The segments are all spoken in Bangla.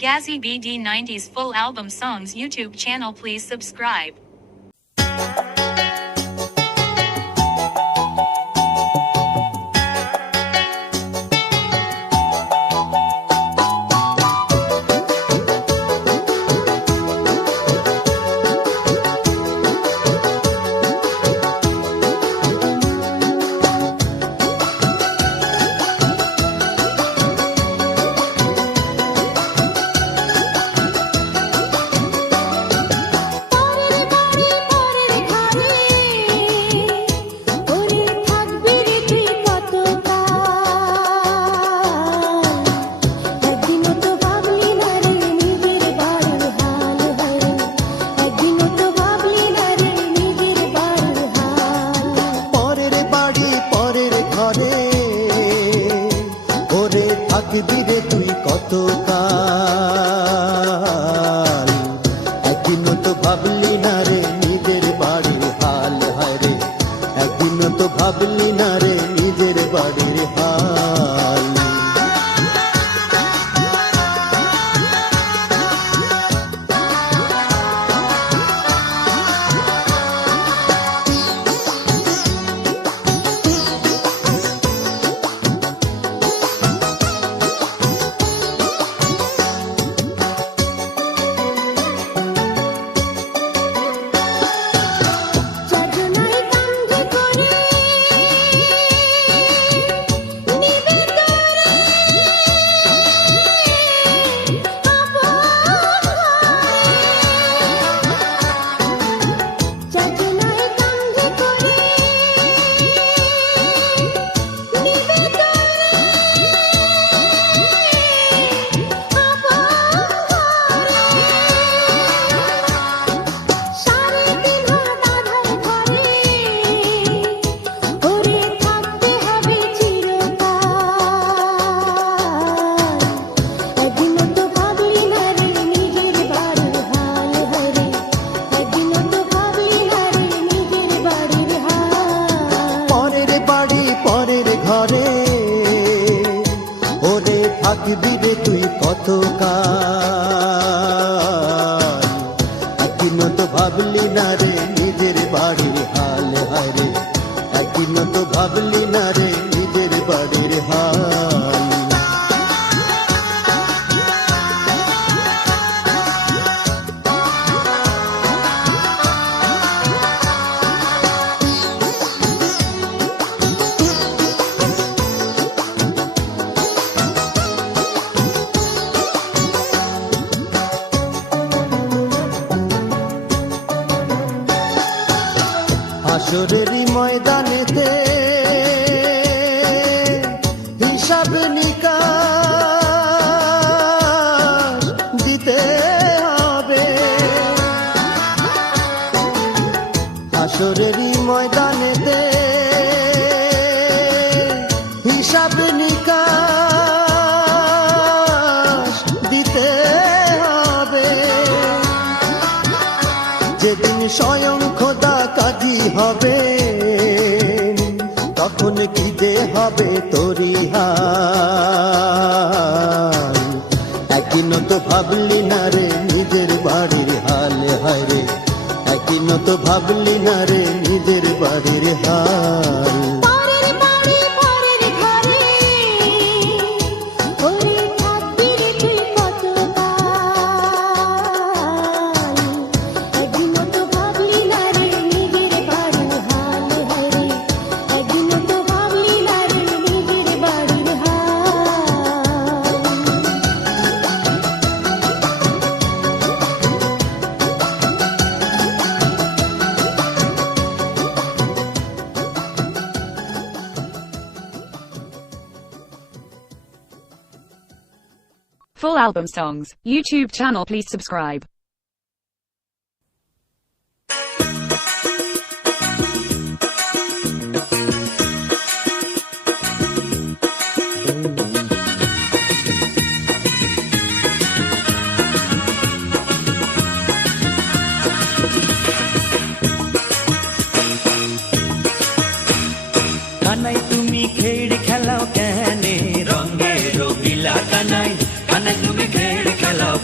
Gazzy BD90's full album songs YouTube channel. Please subscribe. থাকবিরে তুই কতকাল একদিনও তো ভাবলি না রে নিজের বাড়ির হাল হায় রে একদিনও তো ভাবলি না রে নিজের বাড়ির হাল থাকবি রে তুই কতকাল একদিনও তো ভাবলি না রে নিজের বাড়ির হাল হায় রে একদিনও তো ভাবলি না রে নিজের বাড়ির হাল হাসরেরই ময়দানেতে হিসাব নিকাশ দিতে হবে হাসরেরই ময়দানেতে হিসাব নিকাশ দিতে হবে যেদিন স্বয়ং খোদা কাজী হবে তখন কি যে হবে তোরি হাল একদিনও তো ভাবলি না রে নিজের বাড়ির হাল হায় রে একদিনও তো ভাবলি না রে নিজের বাড়ির হাল Full album songs, YouTube channel. Please subscribe. Kanai তুমি খেড় খেলাও কেনে রঙের রঙিলা কানাই কানাই তুমি খেড় খেলাও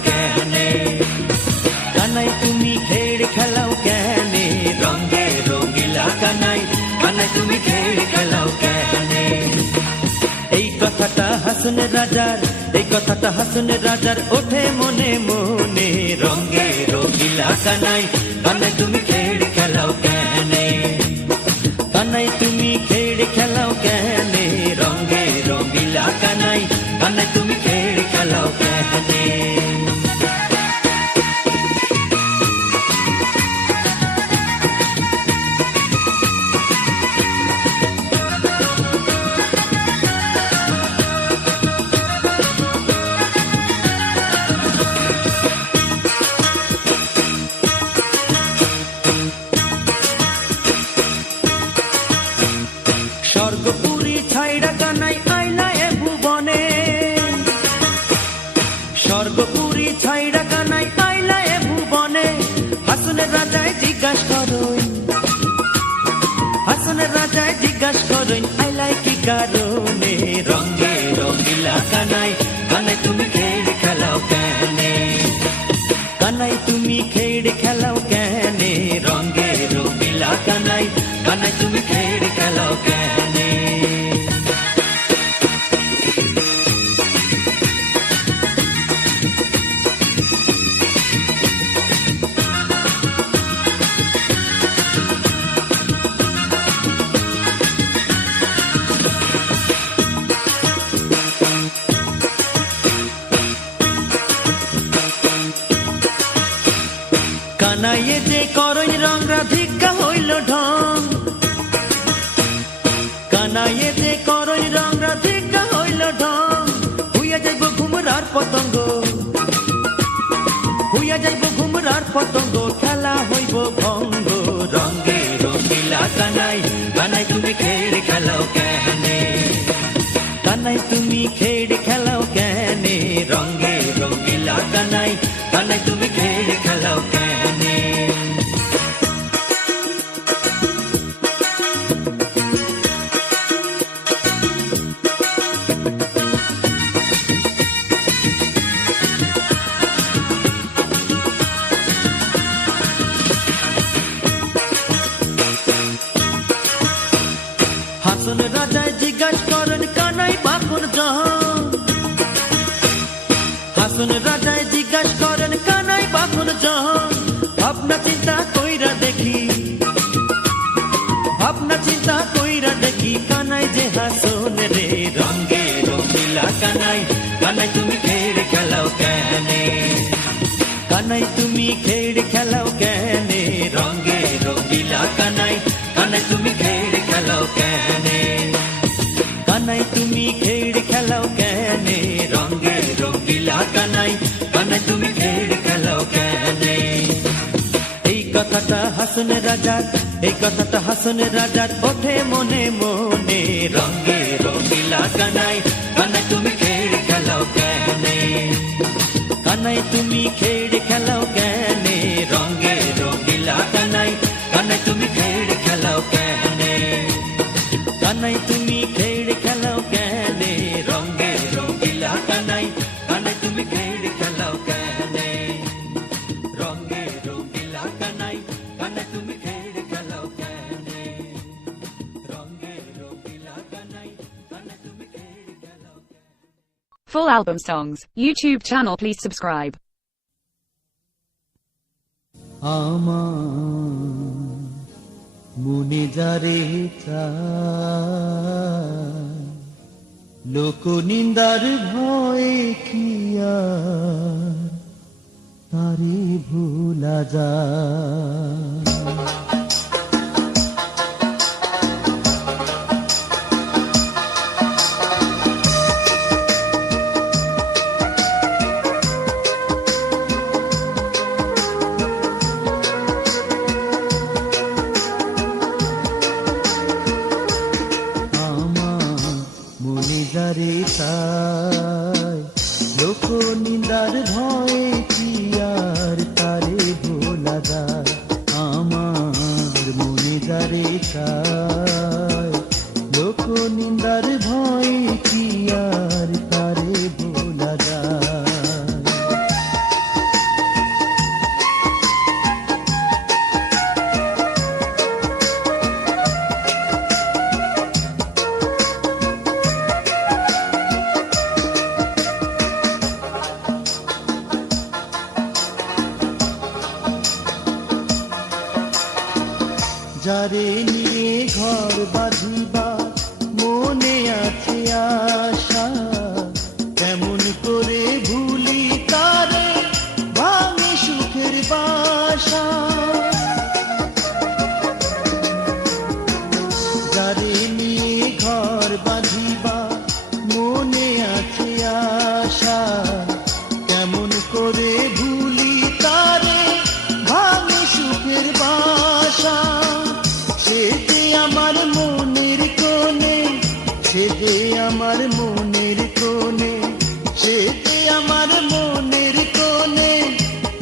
হাসনের রাজার, এই কথাটা হাসনের রাজার ওঠে মনে মনে। রঙে রঙিলা কানাই, কানাই তুমি খেড়ে খেলাও কেনে, কানাই তুমি খেড়ে খেলাও কেনে। রঙে রঙিলা কানাই, কানাই তুমি খেড়ে খেলাও কেনে। স্বর্গপুরী ছাইড়া কানাই আইলা এ ভুবনে, স্বর্গপুরী ছাইড়া কানাই আইলা এ ভুবনে। হাসনের রাজায় জিজ্ঞাস করই, হাসনের রাজায় জিজ্ঞাস করই আইলাই কি কারণে। রঙে রঙিলা কানাই, কানাই তুমি খেড়ে খেলাও কেনে, কানাই তুমি খেড়ে খেলাও কেনে। রঙে রঙিলা কানাই, কানাই তুমি খেড়ে খেলাও কেনে। কানাইয়ে যে করই রং রাধিকা হইল ঢং, কানাইয়ে যে করই রং রাধিকা হইল ঢং। হুইয়া যাইব ঘুমরার পতঙ্গ, হুইয়া যাইব ঘুমরার পতঙ্গ, খেলা হইব ভঙ্গ। রঙে রঙিলা কানাই, কানাই তুমি খেড়ে খেলাও কেনে, কানাই তুমি খেড়ে খেলাও কেনে। রঙে রঙিলা কানাই, কানাই তুমি খেড়ে খেলাও কেনে। হাসনের রাজায় জিজ্ঞাস করেন কানাই বাখন জহন, হাসনের রাজায় জিজ্ঞাস করেন কানাই বাখন জহন। ভাবনা চিন্তা কইরা দেখি, ভাবনা চিন্তা কইরা দেখি কানাই যে হাসন রে। রঙে রঙিলা কানাই, কানাই তুমি খেড়ে খেলাও কেনে, কানাই তুমি খেড়ে খেলাও কেনে। রঙে রঙিলা কানাই, কানাই তুমি খেড়ে খেলাও কেনে, কানাই তুমি খেড়ে খেলাও কেনে। রঙে রঙিলা কানাই, কানাই তুমি খেড়ে খেলাও কেনে। এই কথাটা হাসনের রাজার, এই কথাটা হাসনের রাজার ওঠে মনে মনে। রঙে রঙিলা কানাই, কানাই তুমি খেড়ে খেলাও কেনে, কানাই তুমি খেড়ে খেলাও কেনে। রঙে রঙিলা কানাই, কানাই তুমি খেড়ে খেলাও কেনে, কানাই তুমি খেড়ে খেলাও কেনে। রঙে রঙিলা কানাই, কানাই তুমি খেড়ে খেলাও কেনে। রঙে রঙিলা কানাই, কানাই তুমি খেড়ে খেলাও কেনে। রঙে রঙিলা কানাই, কানাই তুমি খেড়ে খেলাও কেনে। Full album songs, YouTube channel please subscribe. আমার মনে যারে চায়, লোক নিন্দার ভয়ে কি আর তারে ভোলা যায়। যারে চায়, লোক নিন্দার ভয়ে কি আর তারে ভোলা যায়। আমার মনে যারে চায়, লোক নিন্দার ভয়ে কি আর তারে ভোলা যায়। যারে নিয়ে ঘর বাঁধিবা মনে আছে আশা, কেমন করে ভুলি তারে ভাঙে সুখের বাসা। যারে নিয়ে ঘর বাঁধিবা মনে আছে আশা, কেমন করে ভুলি তারে ভাঙে সুখের বাসা। সে যে আমার মনের কোণে, সে যে আমার মনের কোণে, সে যে আমার মনের কোণে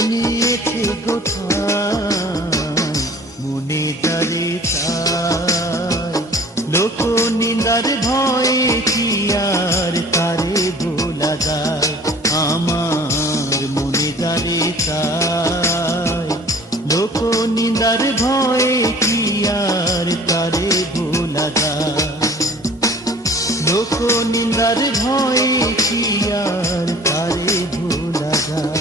নিয়েছে কোথায় মনে যারে তাই। লোক নিন্দার ভয়ে কি আর তারে ভোলা যায়, আমার মনে যারে তাই। লোক নিন্দার ভয়ে কি আর তারে ভোলা যায়, লোক নিন্দার ভয়ে কি আর তারে ভোলা যায়।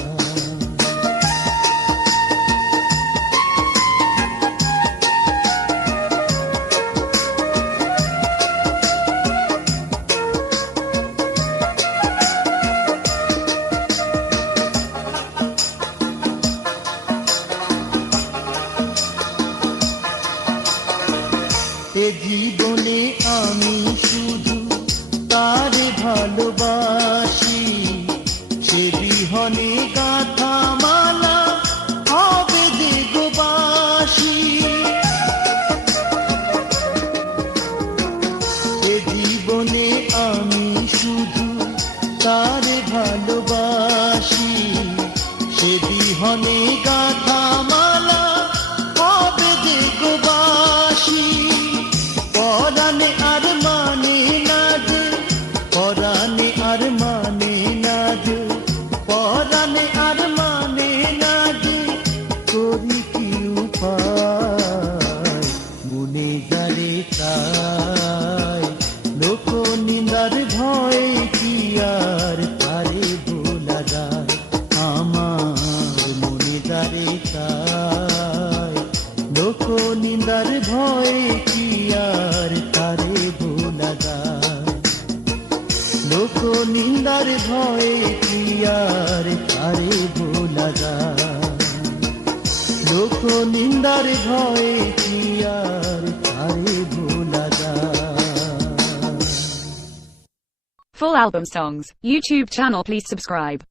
এ জীবনে আমি শুধু তারে ভালোবাসি, সে বিহনে গাথা মালা হবে দেগবাসী। এ জীবনে আমি শুধু তারে ভালোবাসি, সে বিহনে গাথা মালা হবে দেগবাসী। পরাণে আর মানে না যে, পরাণে আর মানে না যে, পরাণে আর মানে না যে, করি কি উপায় মনে যারে তাই। লোক নিন্দার ভয়ে কি আর তারে ভোলা যায়, আমার মনে যারে তাই। লোক নিন্দার ভয়ে কি আর তারে ভোলা যায়, লোক নিন্দার ভয়ে কি আর তারে ভোলা যায়, লোক নিন্দার ভয়ে কি আর তারে ভোলা যায়। Full album songs, YouTube channel please subscribe.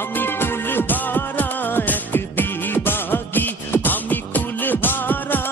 আমি কুলহারা এক বিভাগী, আমি কুলহারা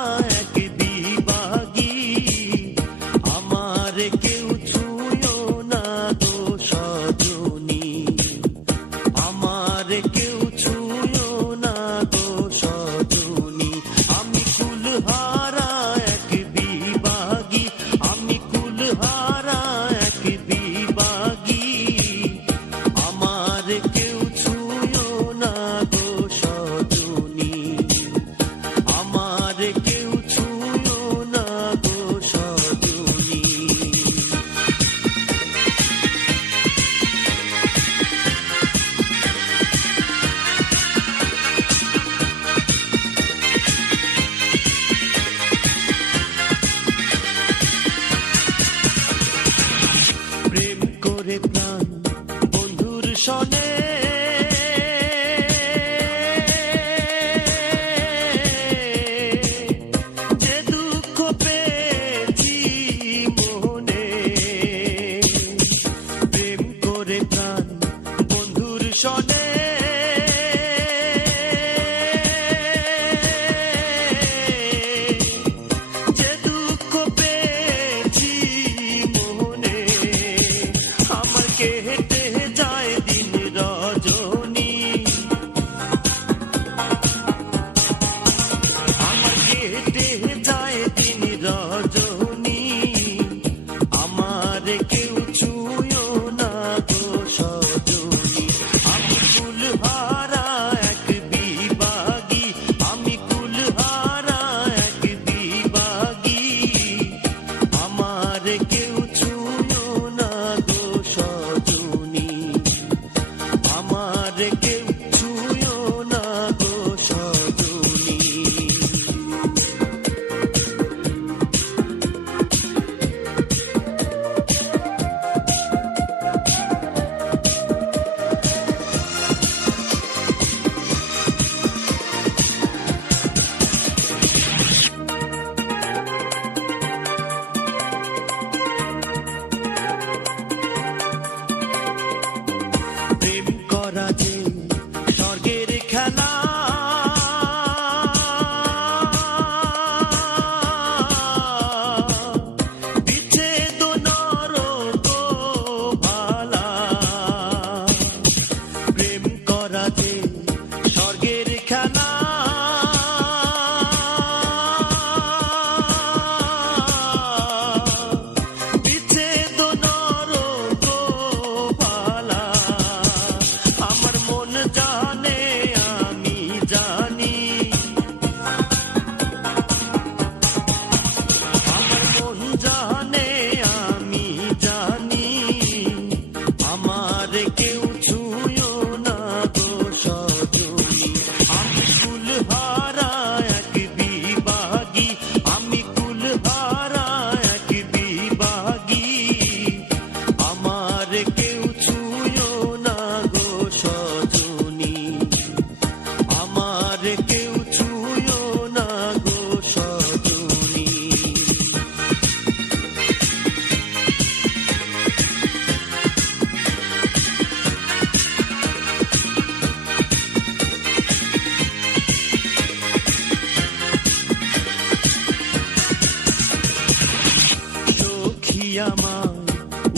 আমায়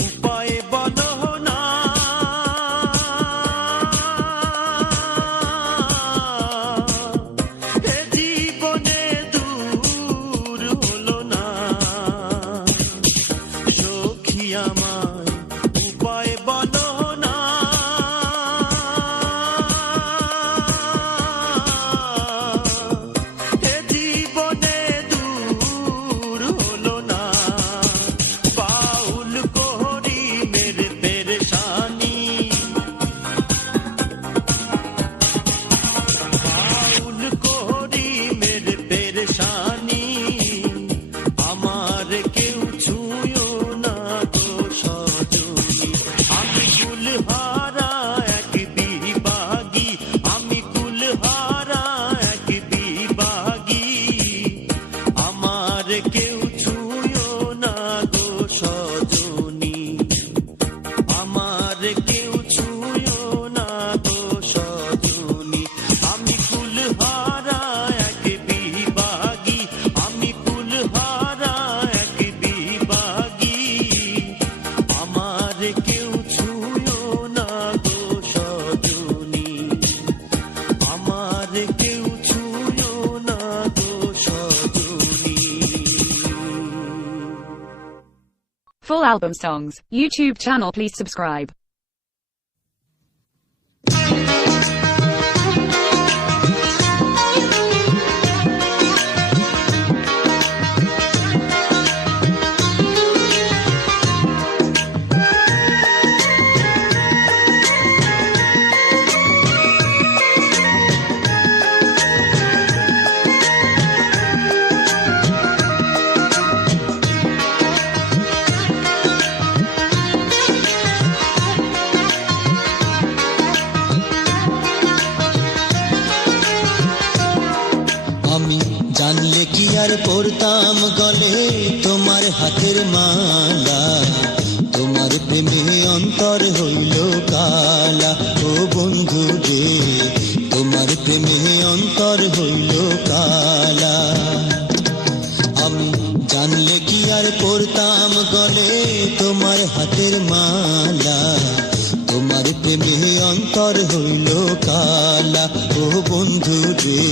উপায় বলো না। এ জীবনে দূর হলো না, সখী আমায় উপায় বলো না। এ জীবনে দূর হলো না, বাউল কোহরি মেরে পেরেশানি, বাউল কোহরি মেরে পেরেশানি। আমার কেউ ছুঁয়ো না গো সজনী, আমি কুলহারা এক বিভাগী, আমি কুলহারা এক বিভাগী। আমার কেউ ছুঁয়ো না গো সজনী, আমার কেউ ছুঁয়ো না গো সজনী। আমি কুলহারা এক বিভাগী, আমি কুলহারা এক বিভাগী। আমার কেউ ছুঁয়ো না গো সজনী, আমার কেউ ছুঁয়ো না গো Sajani. Full album songs, YouTube channel please subscribe. আমি জানলে কি আর পরতাম গলে তোমার হাতের মালা, তোমার প্রেমে অন্তর হইল কালা। ও বন্ধু রে, তোমার প্রেমে অন্তর হইল কালা। আমি জানলে কি আর পরতাম গলে তোমার হাতের মালা, তোমার প্রেমে অন্তর হইল কালা। ও বন্ধু রে,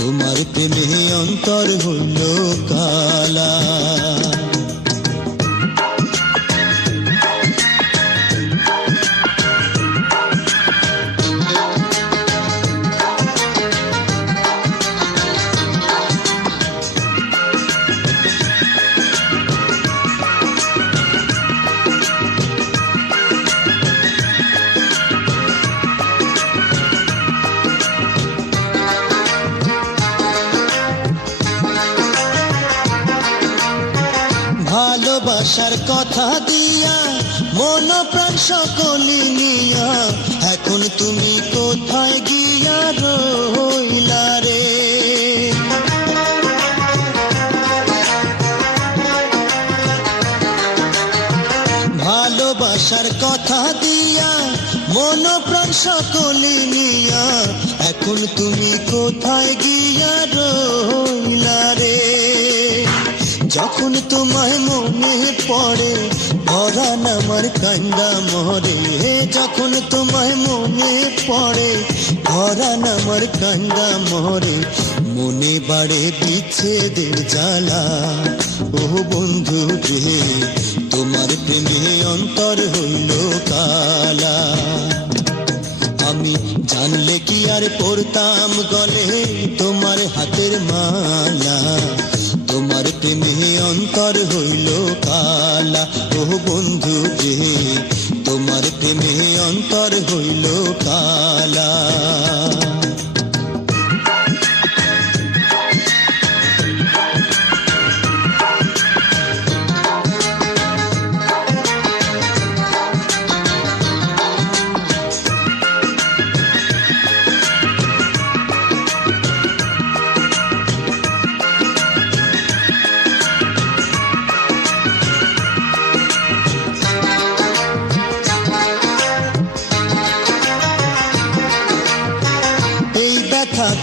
তোমার প্রেমে অন্তর হইল কালা। ভালোবাসার কথা দিয়া মন প্রাণ সকলি নিয়া, এখন তুমি কোথায় গিয়া রইলা রে। ভালোবাসার কথা দিয়া মন প্রাণ সকলি নিয়া, এখন তুমি কোথায় গিয়া রইলা রে। যখন তোমায় মনে পড়ে পরাণ আমার কান্দা মরে, যখন তোমায় মনে পড়ে পরাণ আমার কান্দা মরে। মনে বাড়ে বিচ্ছেদের জ্বালা, ও বন্ধু রে, তোমার প্রেমে অন্তর হইল কালা। আমি জানলে কি আর পরতাম গলে তোমার হাতের মালা, তোমার প্রেমে অন্তর হইল কালা। ও বন্ধু রে, তোমার প্রেমে অন্তর হইল কালা।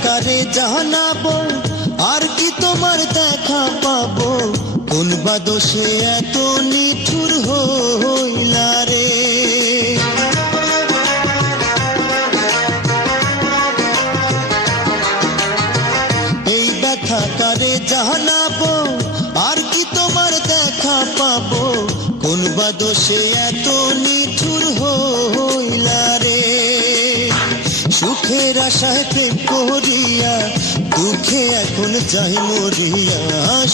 কারে জানাবো আর কি তোমার দেখা পাবো, কোন বা দোষে এত নিঠুর হইলা রে। এই ব্যথা কারে জানাবো, আর কি তোমার দেখা পাবো, কোন বা দোষে এত নিঠুর হইলা রে। সুখের আশায় প্রেম করিয়া দুঃখে এখন যাই মরিয়া,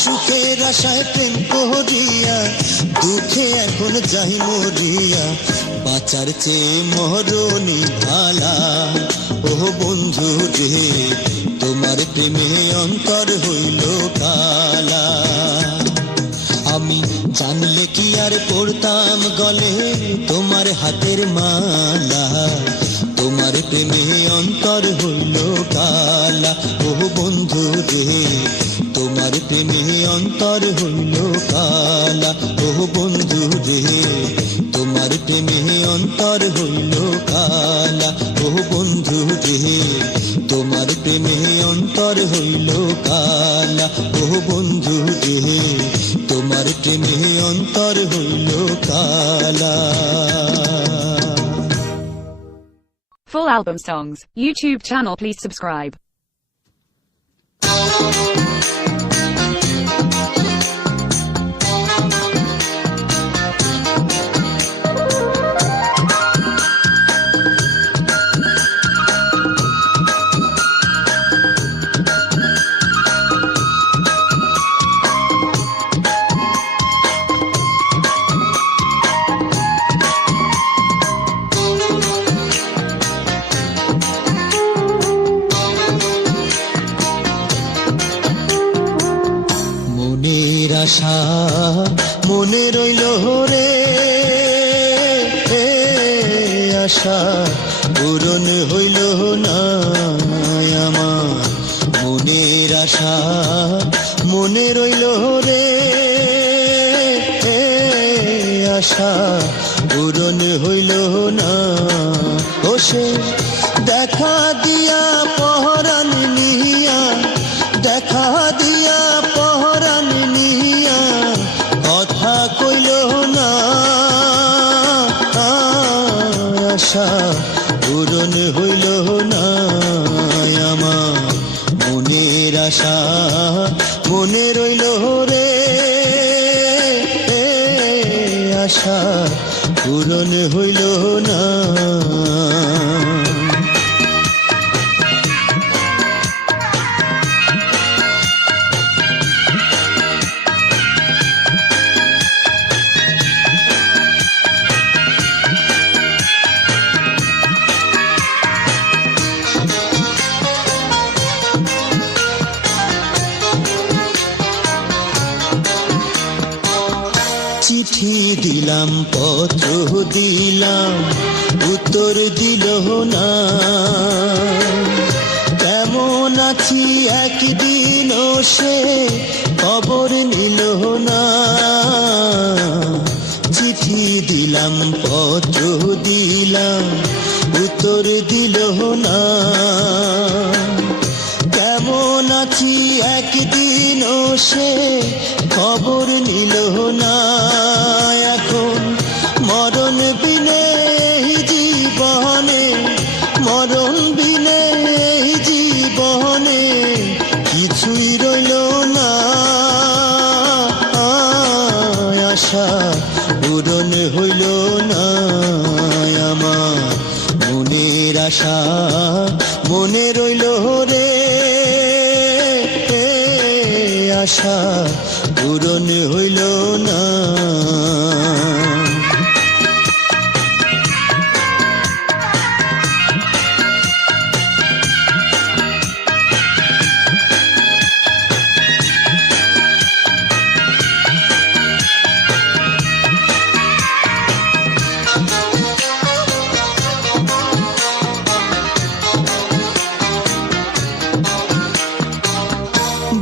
সুখের আশায় প্রেম করিয়া দুঃখে এখন যাই মরিয়া, বাঁচার চেয়ে মরণি ভালা। ও বন্ধু রে তোমার প্রেমে অন্তর হইল কালা। আমি জানলে কি আর পড়তাম গলে তোমার হাতের মালা, তোমার প্রেমে অন্তর হইল কালা। ও বন্ধু রে তোমার প্রেমে অন্তর হইল কালা। ও বন্ধু রে তোমার প্রেমে অন্তর হইল কালা। ও বন্ধু রে তোমার প্রেমে অন্তর হইল কালা। ও বন্ধু রে তোমার প্রেমে অন্তর হইল কালা। Full album songs, YouTube channel, please subscribe. আশা মনে রইল রে, আশা পূরণ হইল না আমার। মনের আশা মনে রইল রে, আশা পূরণ হইল না। ও সে দেখা দিয়া পহরান নিয়া, দেখা দিয়া পহরান নিয়া কথা কইল না। আশা পূরণ হইল না আমার। মনের আশা মনে রইল রে, আশা পূরণ হইল না। চিঠি দিলাম পত্র দিলাম উত্তর দিল না। কেমন আছি একদিন সে খবর নিল না। চিঠি দিলাম পত্র দিলাম উত্তর দিল না। কেমন আছি একদিন সে খবর নিল না। এখন মরণ বিনে জীবনে, মরণ বিনে জীবনে কিছুই রইল না। আশা পূরণ হইল না আমার। মনের আশা মনে রইল রে, আশা পূরণ হইল না।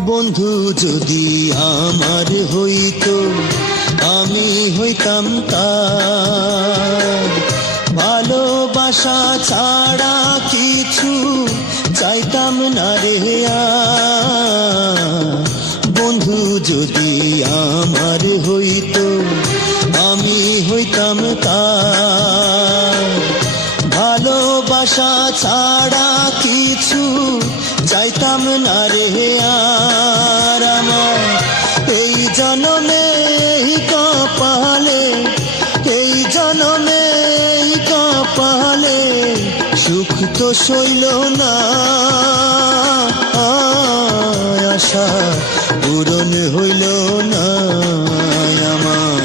বন্ধু যদি আমার হইতো আমি হইতাম তার। ভালোবাসা ছাড়া কিছু চাইতাম না রে আর। বন্ধু যদি আমার হইতো আমি হইতাম তার ভালোবাসা ছাড়া কিছু চাইতাম না রে আর আমার এই জনমে এই কপালে এই জনমে এই কপালে সুখ তো সইল না আশা পূরণ হইল না আমার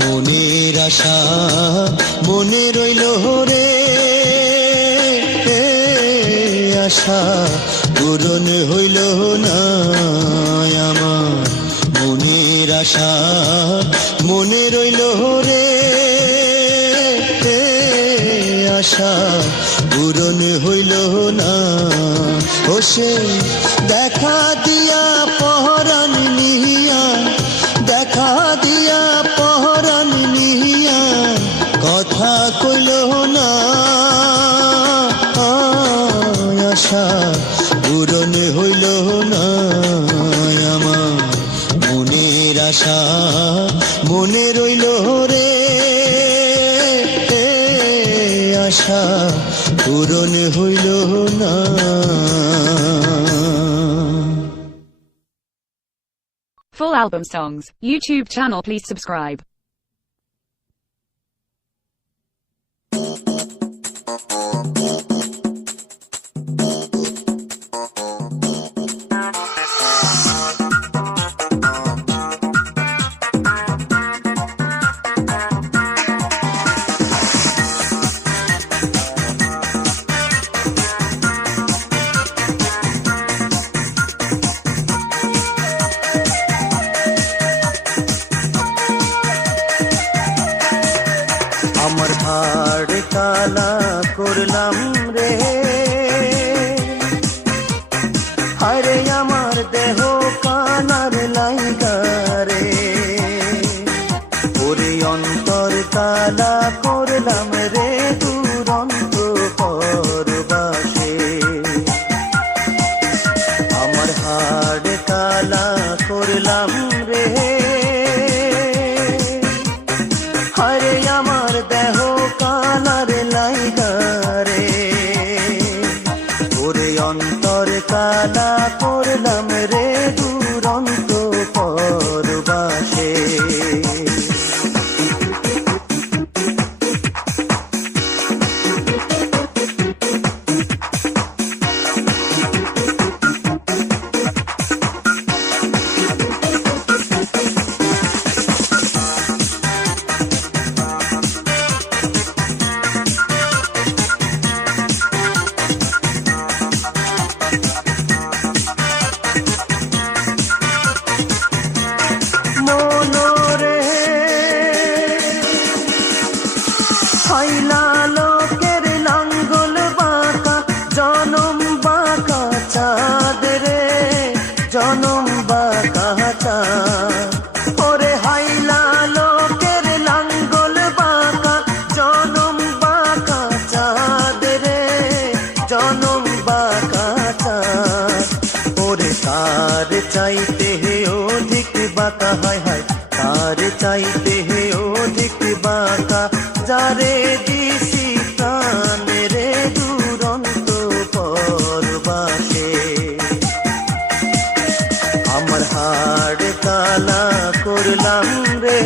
মনের আশা মনে রইল রে আশা পূরণ হইল না আমার মনের আশা মনে রইল রে আশা পূরণ হইল না ও সে দেখা দিয়া পহরান নিয়া দেখা দিয়া পহরান নিয়া কথা কইল না আশা পূরণ হইল না আমার মনের আশা মনে রইল রে আশা পূরণ হইল না Full album songs, YouTube channel please subscribe. আমার ভাড় কালা করলাম রে আরে আমার দেহ কানার লাইগা রে ওরে অন্তর কালা করলাম রে দুরন্ত পরবাসে আমার হাড় কালা করলাম রে হরে আমার দেহ কালার লাইগা রে ওরে অন্তর কালা করলাম রে দুরন্ত পরবাসে হাইলা লোকের লাঙ্গল বাঁকা জনম বাঁকা চাঁদ রে জনম বাঁকা চাঁদ ওরে হাইলা লোকের লাঙ্গল বাঁকা জনম বাঁকা চাঁদ রে জনম বাঁকা চাঁদ ওরে তার চাইতে হে অধিক বাঁকা হায় হায় তার চাইতে হে অধিক বাঁকা যারে দিশি প্রাণ রে দুরন্ত পরবাসে আমার হাড় কালা করলাম রে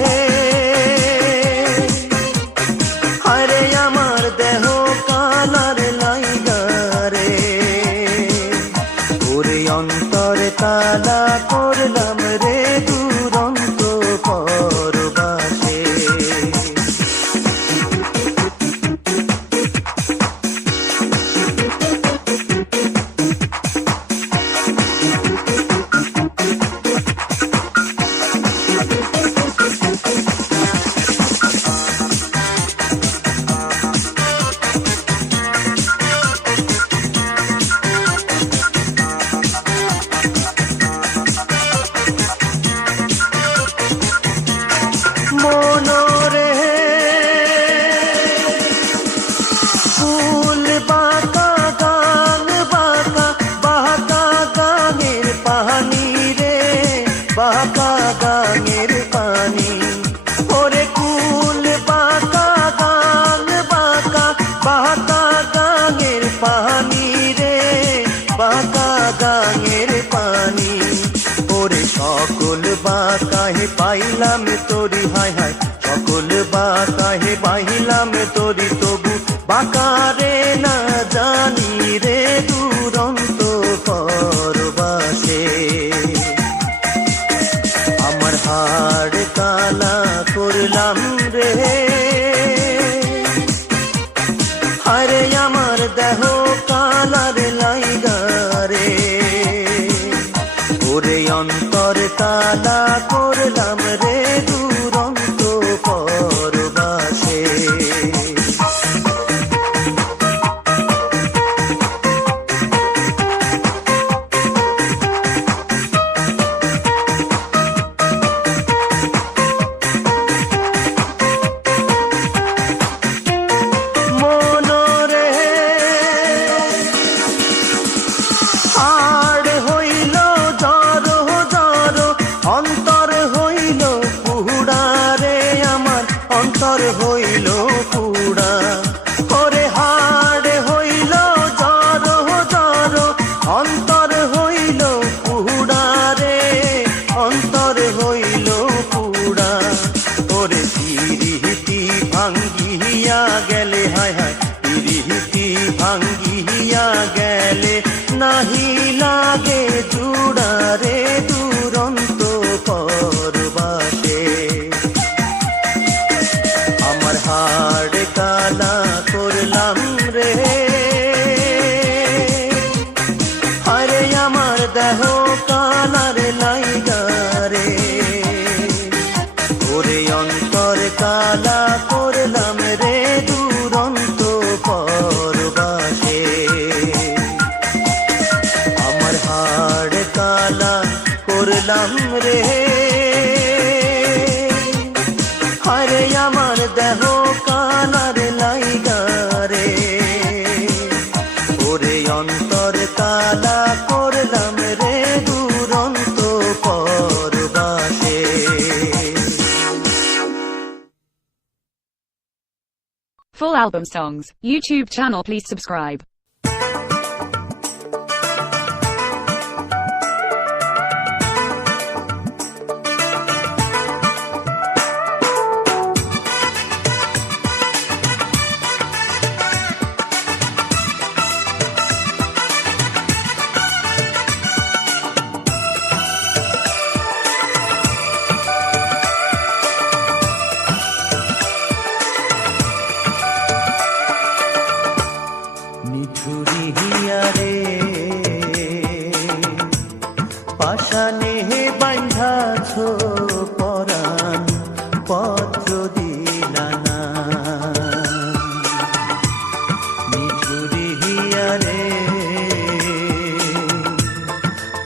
আরে আমার দেহ কালার লাইগা রে ওরে অন্তর কালা করলাম রে দুরন্ত পরবাসে পাইলাম তোরি হায় হায় সকল বাতাহে পাইলাম তোরি তবু বাকারে না জানি রে দুরন্ত পরবাসে আমার হাড় কালা করলাম রে হায়রে আমার দেহ কালার লাইগা রে ওরে অন্তর কালা করলাম রে দুরন্ত পরবাসে হইল পুড়া ওরে হাড় হইল জর জর অন্তর হইল পুড়া রে অন্তর হইল পুড়া ওরে পিরিতি ভাঙ্গিয়া গেলে হায় হায় পিরিতি ভাঙ্গিয়া গেলে নাহি লাগে জুড়া রে দুরন্ত পরবাসে আমার হাড় কালা করলাম রে আরে আমার দেহ কালার লাইগা রে ওরে অন্তর কালা করলাম রে দুরন্ত পরবাসে আমার হাড় কালা করলাম রে আরে আমার দেহ কালার লাইগা রে ওরে অন্তর কালা করলাম রে দুরন্ত পরবাসে Full album songs, YouTube channel, please subscribe. নিঠুরিয়া রে পাশানে বাঁধাছ পরাণ পত্র দিলানা নিঠুরিয়া রে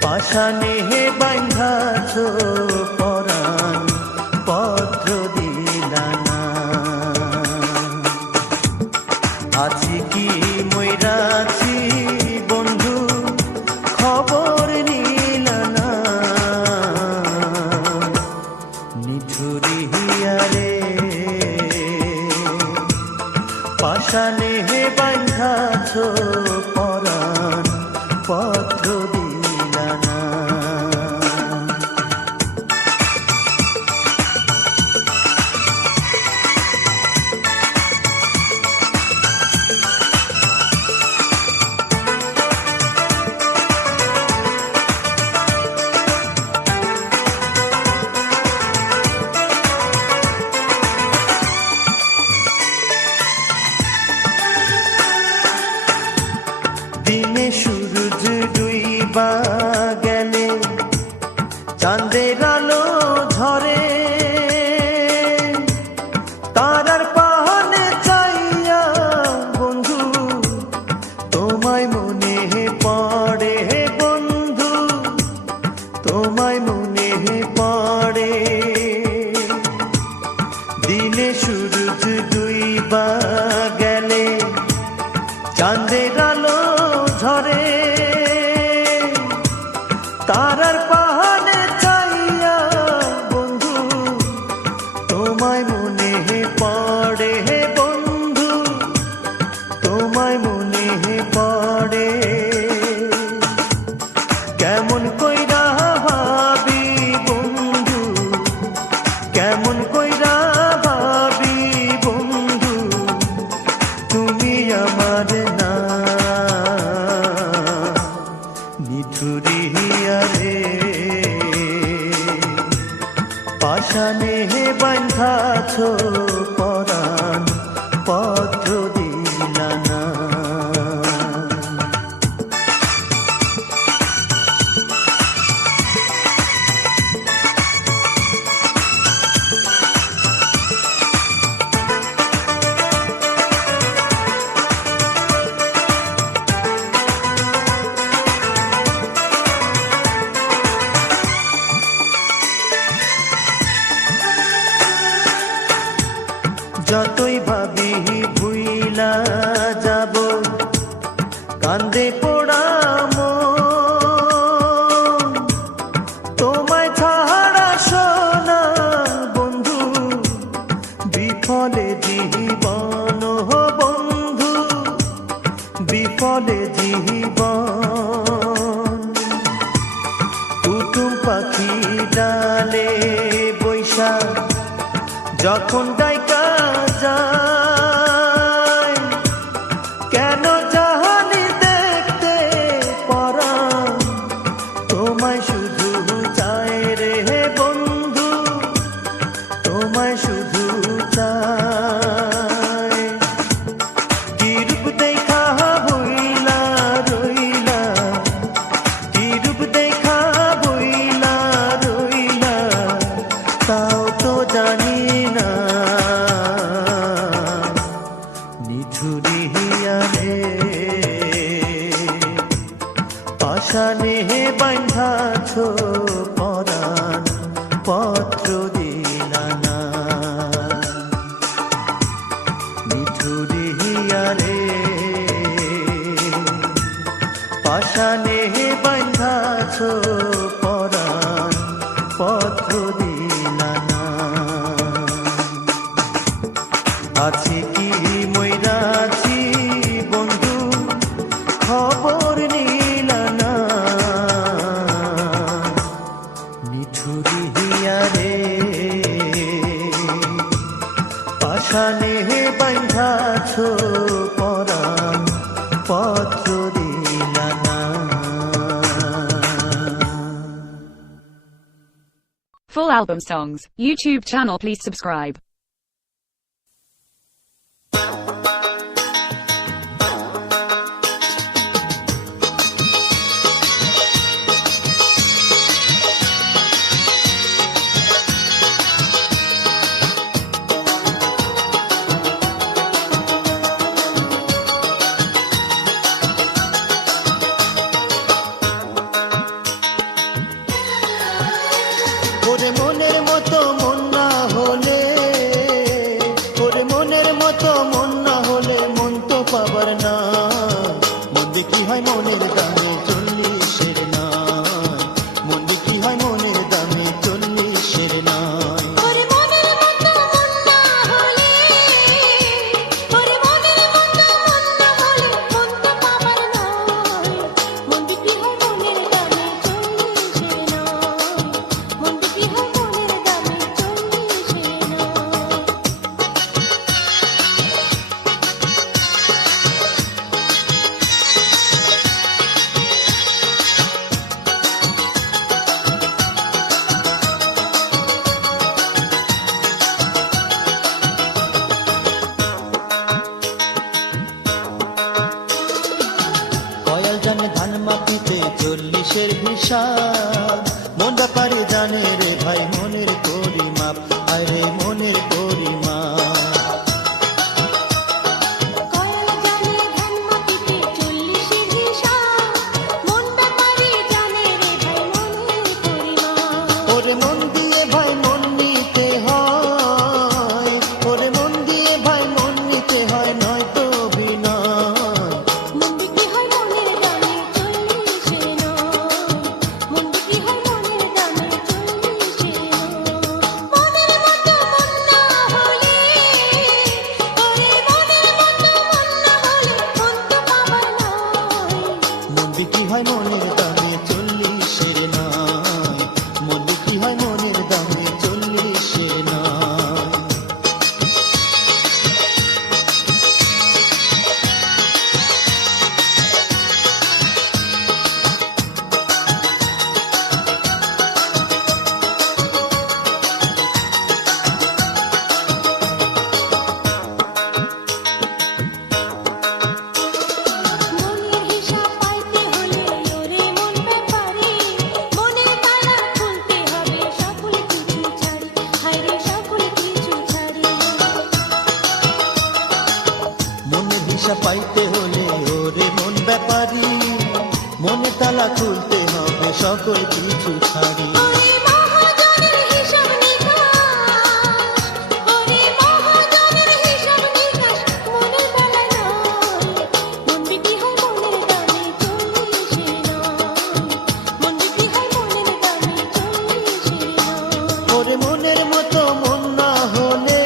পাশানে বাঁধাছ পরাণ পত্র দিলানা আছি কি মইরাছি বন্ধু খবর নিলানা নিঠুরিয়া রে পাশানে বাঁধাছ পরাণ পত্র দিলানা এমন কইরা ভাবি বন্ধু তুমি আমার না নিঠুরিয়া রে পাশানে বাঁধাছ পরাণ পত্র দিলা না যতই ভাবি ভুইলা যাব কান্দে পোড়াম তোমায় ছাড়া সোনা বন্ধু বিফলে জীবন বন্ধু বিফলে জীবন কুটুম পাখি ডালে বৈশা যখন ডাইকা যায় কেন জানি দেখতে পরাণ তোমায় শুধু চায় রে বন্ধু তোমায় শুধু চায় কি রূপ দেখা বইলা রইলা কি রূপ দেখা বইলা রইলা তাও তো জানি না নিঠুরিয়া রে পাশানে বাঁধাছ পরাণ পত্র দিলা না নিঠুরিয়া রে পাশানে বাঁধাছ পরাণ পত্র দিলা না আছি কি মইরাছি বন্ধু খবর নিলা না নিঠুরিয়া রে পাশানে বাঁধাছ পরাণ পত্র দিলা না Full album songs, YouTube channel please subscribe. ওরে মনের মতো মন না হলে ওরে মনের মতো মন না হলে মন তো পাবার না মন কি হয় মনের দামে 40-এর নয় মন কি হয় মনের দামে 40-এর নয় ওরে মনের মতো মন না হলে ওরে মনের মতো মন না হলে মন তো পাবার নয় মন কি হয় মনের দামে 40-এর নয় মন কি হয় মনের দামে 40-এর নয় কয়াল জানে ধান মাপিতে 40-এর হিসাব মন ব্যাপারে জানে রে ভাই মনের পরিমাপ আরে মনের পরিমাপ কয়াল জানে ধান মাটিতে 40-এর হিসাব মন ব্যাপারে জানে রে ভাই মনের পরিমাপ ওরে মন দিয়ে ভাই মন নিতে হয় ওরে মন দিয়ে ভাই মন নিতে হয় নয়তো বিনয় মন কি হয় মনের দামে 40-এর নয় মন কি হয় মনের দামে 40-এর নয় মনের মতো দিশা পাইতে হলে ওরে মন ব্যাপারী, মনে তালা খুলতে হবে সকল কিছু ছাড়ি। ওরে মহাজনের হিসাব নিকাশ, ওরে মহাজনের হিসাব নিকাশ, মনের বেলায় নয়, মন বিক্রি হয় মনের দামে 40 নয়, মন বিক্রি হয় মনের দামে 40 নয়। ওরে মনের মতো মন না হলে,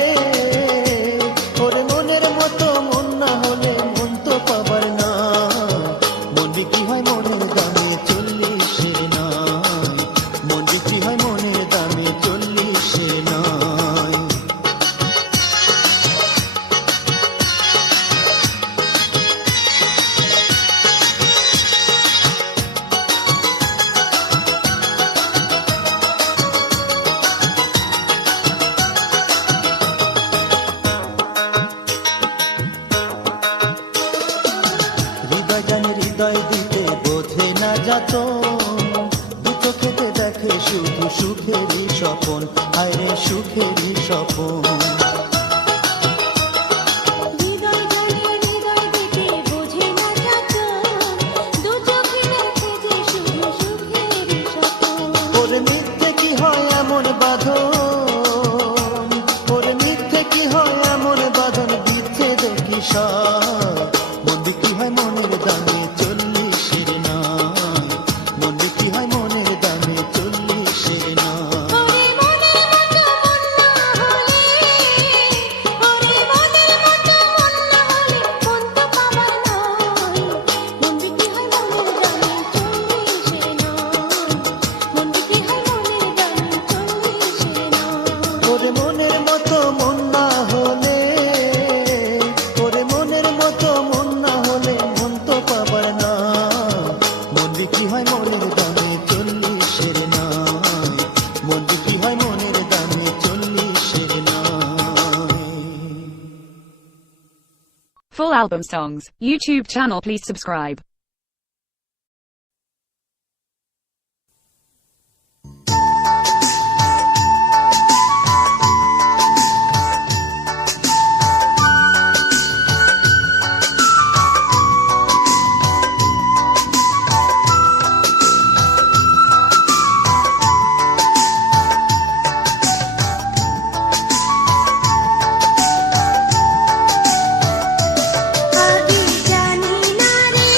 ওরে মনের মতো মন না হলে মন তো পাবার না, মন বিক্রি হয় মনের দামে 40 নয়, মন বিক্রি হয় মনের দামে 40 নয়। হৃদয় জানে হৃদয় দিতে বোঝে না যাতন, দু চোখেতে দেখে শুধু সুখেরই স্বপন, হায়রে সুখেরই স্বপন। হৃদয় জানে হৃদয় দিতে বোঝে না যাতন, দু চোখে দেখে যে শুধু সুখেরই স্বপন। ওরে মিথ্যে কি হয় এমন বাঁধন, ওরে মিথ্যে কি হয় এমন বাঁধন, বিচ্ছেদ কি সার, মন বিক্রি হয় মনের দামে 40 নয়, মন বিক্রি হয় মনের দামে 40 নয়। ওরে মনের মতো মন না হলে, ওরে মনের মতো মন না হলে মন তো পাবার নয়, মন বিক্রি হয় মনের দামে 40 নয়, মন বিক্রি হয় মনের দামে 40 নয়। ওরে মনের মতো মন না হলে, ওরে মনের মতো মন না হলে মন তো পাবার না, মন বিক্রি হয় মনের দামে 40 নয়, মন বিক্রি হয় মনের দামে 40 নয়। Full album songs, YouTube channel please subscribe. আগে জানি না রে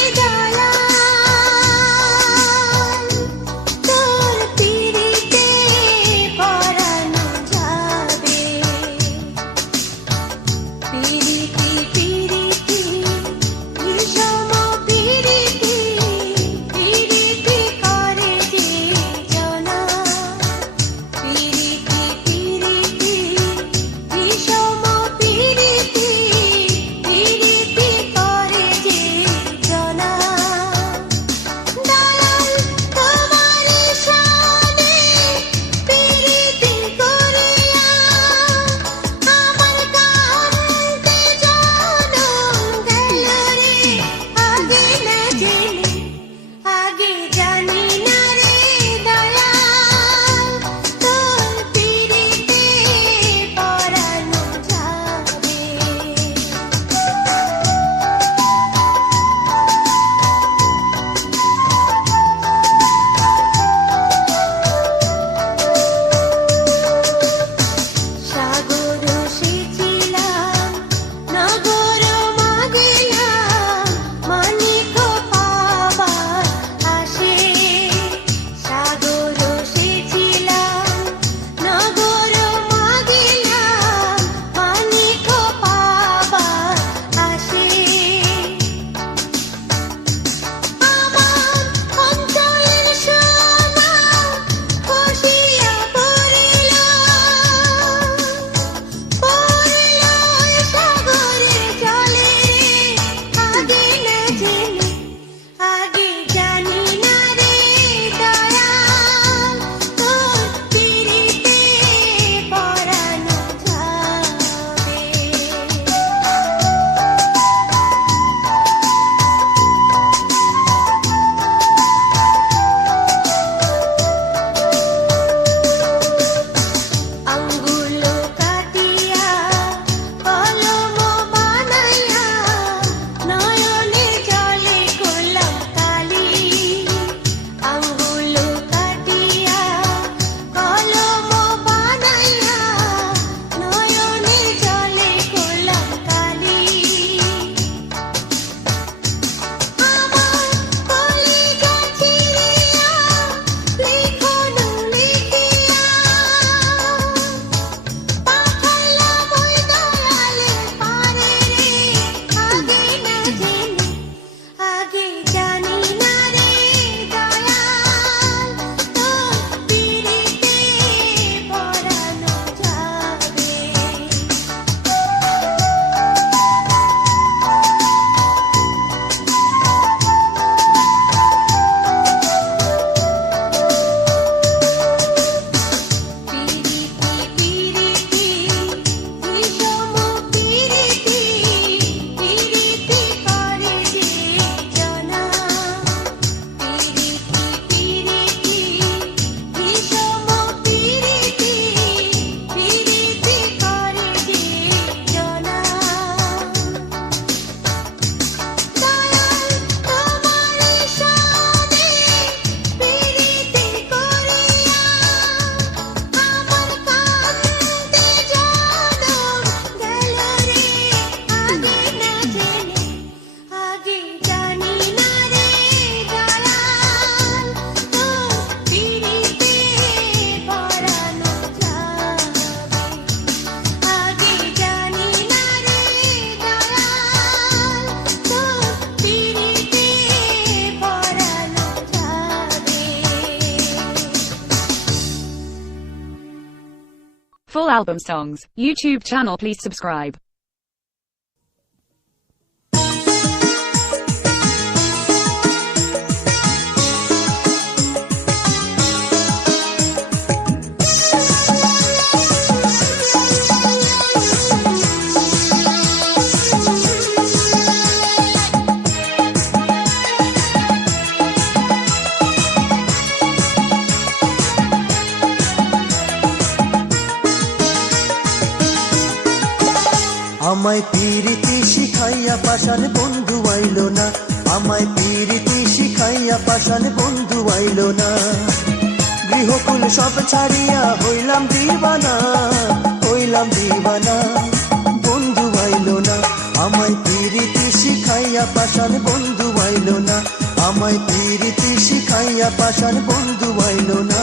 Full album songs. YouTube channel, please subscribe. আমায় পিরিতি শিখাইয়া পাশান বন্ধু আইলো না, আমায় পিরিতি শিখাইয়া পাশান বন্ধু আইলো না। গৃহকুল সব ছাড়িয়া হইলাম দিবানা, হইলাম দিবানা, বন্ধু আইলো না। আমায় পিরিতি শিখাইয়া পাশান বন্ধু আইলো না, আমায় পিরিতি শিখাইয়া পাশান বন্ধু আইলো না।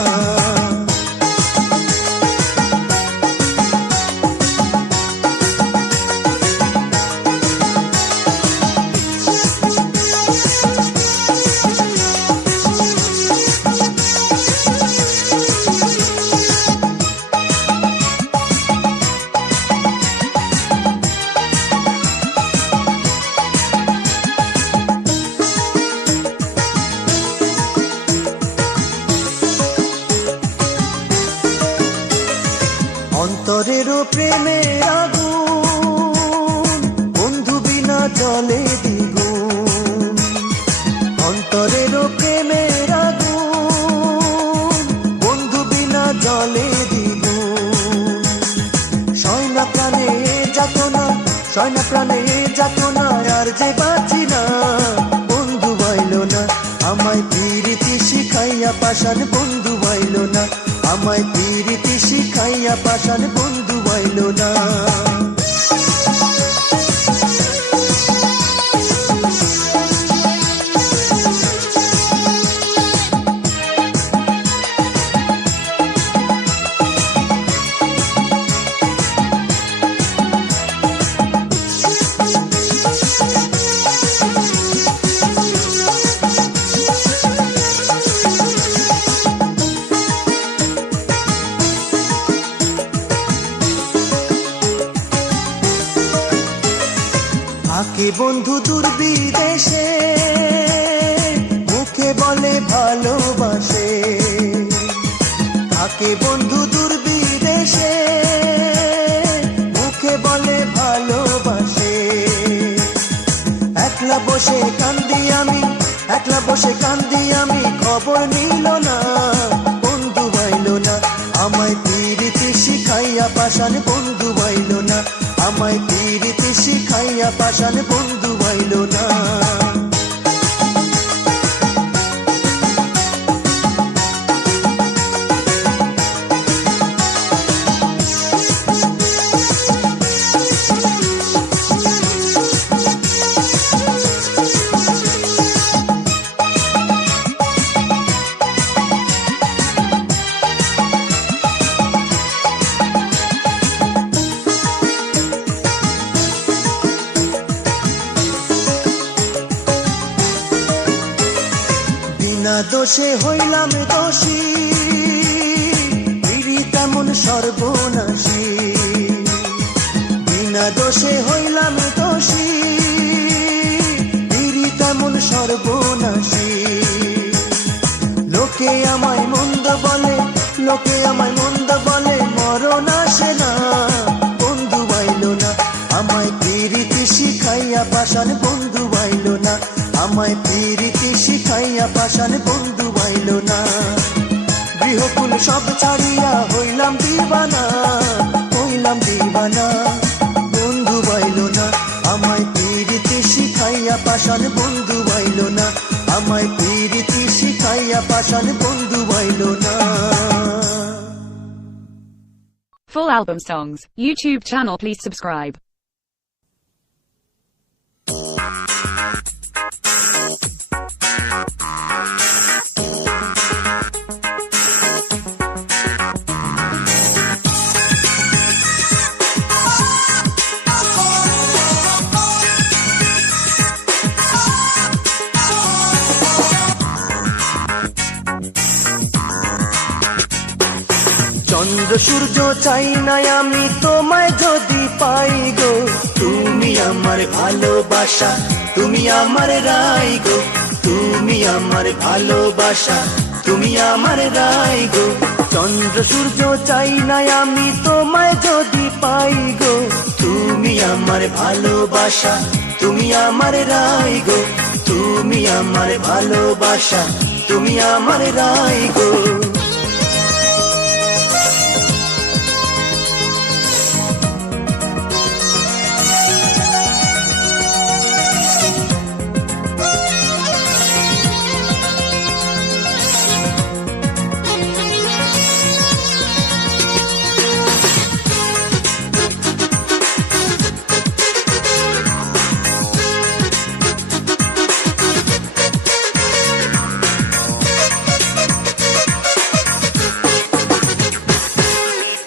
অন্তরেরও প্রেমের আগুন বন্ধু বিনা জলে দ্বিগুণ, অন্তরেরও প্রেমের আগুন বন্ধু বিনা জলে দ্বিগুণ। সয়না প্রাণে যাতনা, সয়না প্রাণে যাতনা, আর যে বাঁচি না বন্ধু আইলো না। আমায় পিরিতি শিখাইয়া পাশান বন্ধু আইলো না, আমায় পিরিতি শিখাইয়া পাশান বন্ধু আইলো না। থাকে বন্ধু দূর বিদেশে, মুখে বলে ভালোবাসে। থাকে বন্ধু দূর বিদেশে, মুখে বলে ভালোবাসে। একলা বসে কান্দি আমি, একলা বসে কান্দি আমি, খবর নিল না বন্ধু আইলো না। আমায় পিরিতি শিখাইয়া পাশান বন্ধু আইলো না, আমায় পিরিতি শিখাইয়া পাশান বন্ধু আইলো না। বিনা দোষে হইলাম দোষী, পিরি তেমন সর্বনাশী। বিনা দোষে হইলাম দোষী, পিরি তেমন সর্বনাশী। লোকে আমায় মন্দ বলে, লোকে আমায় মন্দ বলে, মরণ আসে না বন্ধু আইলো না। আমায় পিরিতি শিখাইয়া পাশান বন্ধু আইলো না, আমায় পিরিতি শিখাইয়া পাশান বন্ধু আইলো না। গৃহকুল সব ছাড়িয়া হইলাম দিবানা, হইলাম দিবানা, বন্ধু আইলো না। আমায় পিরিতি শিখাইয়া পাশান বন্ধু আইলো না, আমায় পিরিতি শিখাইয়া পাশান বন্ধু আইলো না। Full album songs. YouTube channel, please subscribe. চন্দ্র সূর্য চাই না আমি তোমায় যদি পাই গো তুমি আমার ভালোবাসা তুমি আমার রাই গো তুমি আমার ভালোবাসা তুমি আমার রাই গো চন্দ্র সূর্য চাই না আমি তোমায় যদি পাই গো তুমি আমার ভালোবাসা তুমি আমার রাই গো তুমি আমার ভালোবাসা তুমি আমার রাই গো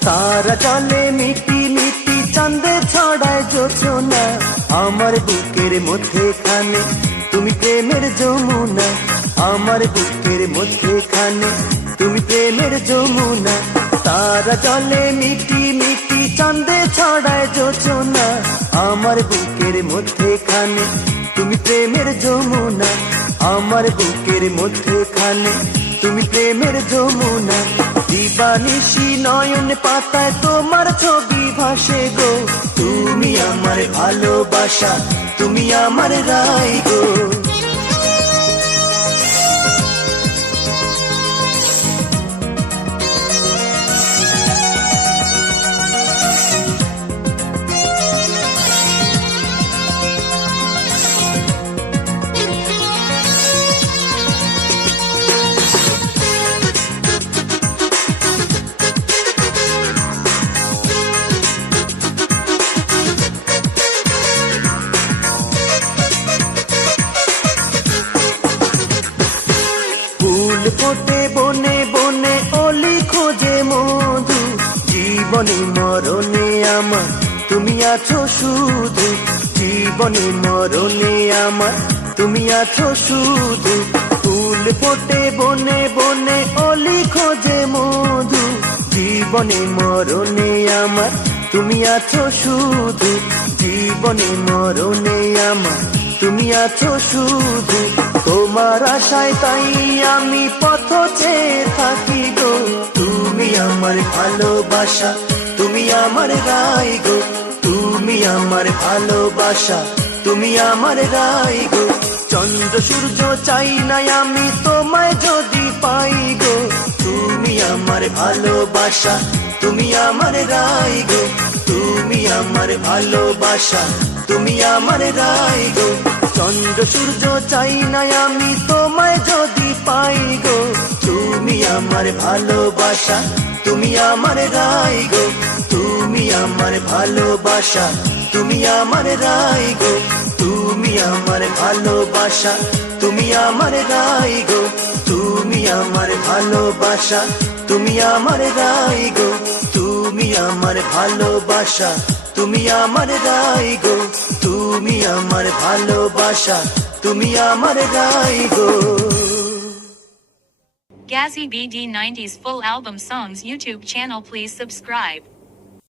তারা জলে মিটি মিটি চাঁদে ছড়ায় যোচনা আমার বুকের মধ্যেখানে তুমি প্রেমের যমুনা আমার বুকের মধ্যেখানে তুমি প্রেমের যমুনা তারা জলে মিটি মিটি চাঁদে ছড়ায় যোচনা আমার বুকের মধ্যেখানে তুমি প্রেমের যমুনা আমার বুকের মধ্যেখানে তুমি প্রেমের যমুনা দিবানিশি নয়ন পাতায় তোমার ছবি ভাসে গো তুমি আমার ভালোবাসা তুমি আমার রাই গো ফোটে বনে বনে অলি খোঁজে মধু জীবনে মরণে আমার তুমি আছো শুধু জীবনে মরণে আমার তুমি আছো শুধু ফুল ফোটে বনে বনে অলি খোঁজে মধু জীবনে মরণে আমার তুমি আছো শুধু জীবনে মরণে আমার তুমি আছো শুধু তোমার আশায় তাই আমি পথ চেয়ে থাকি গো তুমি আমার ভালোবাসা তুমি আমার রাই গো তুমি আমার ভালোবাসা তুমি আমার রাই গো চন্দ্র সূর্য চাই না আমি তোমায় যদি পাই গো তুমি আমার ভালোবাসা তুমি আমার রাই গো তুমি আমার ভালোবাসা তুমি আমার রাই গো চন্দ্র সূর্য চাই না আমি তোমায় যদি পাই গো তুমি আমার ভালোবাসা তুমি আমার রাই গো তুমি আমার ভালোবাসা তুমি আমার রাই গো তুমি আমার ভালোবাসা তুমি আমার রাই গো তুমি আমার ভালোবাসা তুমি আমার রাই গো তুমি আমার ভালোবাসা তুমি আমার রাই গো তুমি আমার ভালোবাসা তুমি আমার রাই গো Gazzy BD 90s full album songs YouTube channel, please subscribe.